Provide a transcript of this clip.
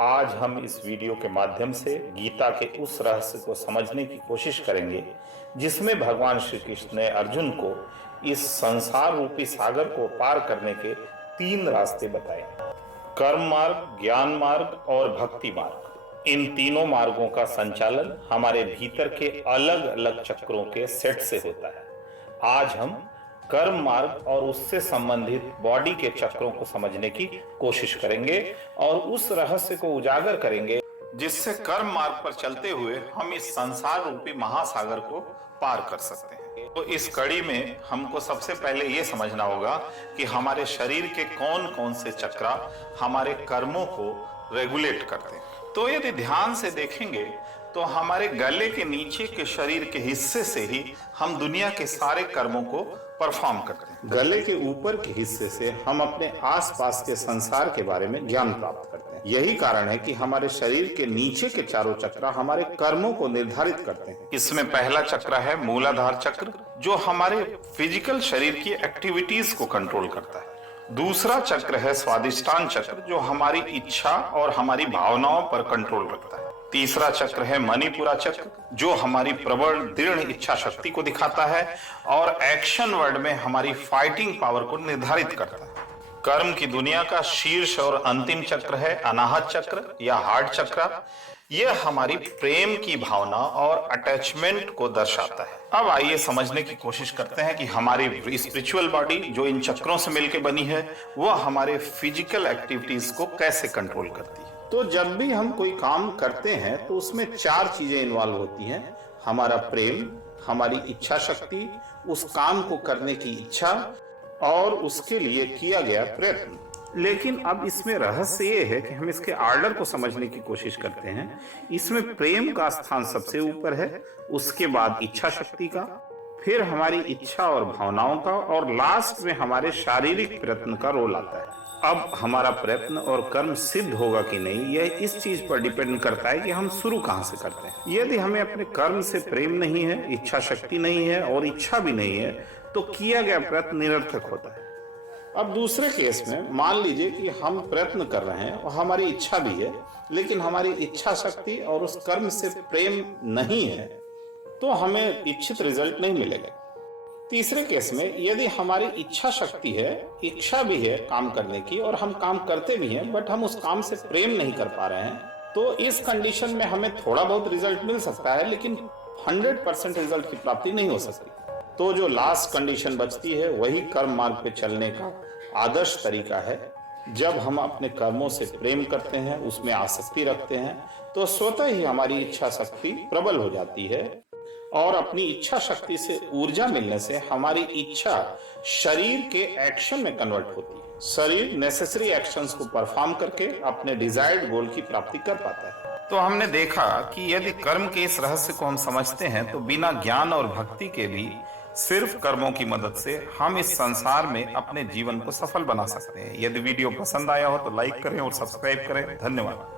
आज हम इस वीडियो के माध्यम से गीता के उस रहस्य को समझने की कोशिश करेंगे जिसमें भगवान श्री कृष्ण ने अर्जुन को इस संसार रूपी सागर को पार करने के 3 रास्ते बताए। कर्म मार्ग, ज्ञान मार्ग और भक्ति मार्ग। इन तीनों मार्गों का संचालन हमारे भीतर के अलग अलग चक्रों के सेट से होता है। आज हम कर्म मार्ग और उससे संबंधित बॉडी के चक्रों को समझने की कोशिश करेंगे और उस रहस्य को उजागर करेंगे जिससे कर्म मार्ग पर चलते हुए हम इस संसार रूपी महासागर को पार कर सकते हैं। तो इस कड़ी में हमको सबसे पहले ये समझना होगा कि हमारे शरीर के कौन कौन से चक्रा हमारे कर्मों को रेगुलेट करते हैं। तो यदि ध्यान से देखेंगे तो हमारे गले के नीचे के शरीर के हिस्से से ही हम दुनिया के सारे कर्मों को परफॉर्म करते हैं। गले के ऊपर के हिस्से से हम अपने आसपास के संसार के बारे में ज्ञान प्राप्त करते हैं। यही कारण है कि हमारे शरीर के नीचे के चारों चक्र हमारे कर्मों को निर्धारित करते हैं। इसमें पहला चक्र है मूलाधार चक्र, जो हमारे फिजिकल शरीर की एक्टिविटीज को कंट्रोल करता है। दूसरा चक्र है स्वादिष्टान चक्र, जो हमारी इच्छा और हमारी भावनाओं पर कंट्रोल रखता है। तीसरा चक्र है मणिपुरा चक्र, जो हमारी प्रबल दृढ़ इच्छा शक्ति को दिखाता है और एक्शन वर्ड में हमारी फाइटिंग पावर को निर्धारित करता है। कर्म की दुनिया का शीर्ष और अंतिम चक्र है अनाहत चक्र या हार्ट चक्र। यह हमारी प्रेम की भावना और अटैचमेंट को दर्शाता है। अब आइए समझने की कोशिश करते हैं कि हमारी स्पिरिचुअल बॉडी जो इन चक्रों से मिलकर बनी है, वह हमारे फिजिकल एक्टिविटीज को कैसे कंट्रोल करती है। तो जब भी हम कोई काम करते हैं तो उसमें 4 चीजें इन्वॉल्व होती हैं। हमारा प्रेम, हमारी इच्छा शक्ति, उस काम को करने की इच्छा और उसके लिए किया गया प्रयत्न। लेकिन अब इसमें रहस्य ये है कि हम इसके ऑर्डर को समझने की कोशिश करते हैं। इसमें प्रेम का स्थान सबसे ऊपर है, उसके बाद इच्छा शक्ति का, फिर हमारी इच्छा और भावनाओं का, और लास्ट में हमारे शारीरिक प्रयत्न का रोल आता है। अब हमारा प्रयत्न और कर्म सिद्ध होगा कि नहीं, यह इस चीज पर डिपेंड करता है कि हम शुरू कहां से करते हैं। यदि हमें अपने कर्म से प्रेम नहीं है, इच्छा शक्ति नहीं है और इच्छा भी नहीं है, तो किया गया प्रयत्न निरर्थक होता है। अब दूसरे केस में मान लीजिए कि हम प्रयत्न कर रहे हैं और हमारी इच्छा भी है, लेकिन हमारी इच्छा शक्ति और उस कर्म से प्रेम नहीं है, तो हमें इच्छित रिजल्ट नहीं मिलेगा। तीसरे केस में यदि हमारी इच्छा शक्ति है, इच्छा भी है काम करने की और हम काम करते भी हैं, बट हम उस काम से प्रेम नहीं कर पा रहे हैं, तो इस कंडीशन में हमें थोड़ा बहुत रिजल्ट मिल सकता है, लेकिन 100% रिजल्ट की प्राप्ति नहीं हो सकती। तो जो लास्ट कंडीशन बचती है वही कर्म मार्ग पे चलने का आदर्श तरीका है। जब हम अपने कर्मों से प्रेम करते हैं, उसमें आसक्ति रखते हैं, तो स्वतः ही हमारी इच्छा शक्ति प्रबल हो जाती है और अपनी इच्छा शक्ति से ऊर्जा मिलने से हमारी इच्छा शरीर के एक्शन में कन्वर्ट होती है। शरीर नेसेसरी एक्शंस को परफॉर्म करके अपने डिजायर्ड गोल की प्राप्ति कर पाता है। तो हमने देखा कि यदि कर्म के इस रहस्य को हम समझते हैं तो बिना ज्ञान और भक्ति के भी सिर्फ कर्मों की मदद से हम इस संसार में अपने जीवन को सफल बना सकते हैं। यदि वीडियो पसंद आया हो तो लाइक करें और सब्सक्राइब करें। धन्यवाद।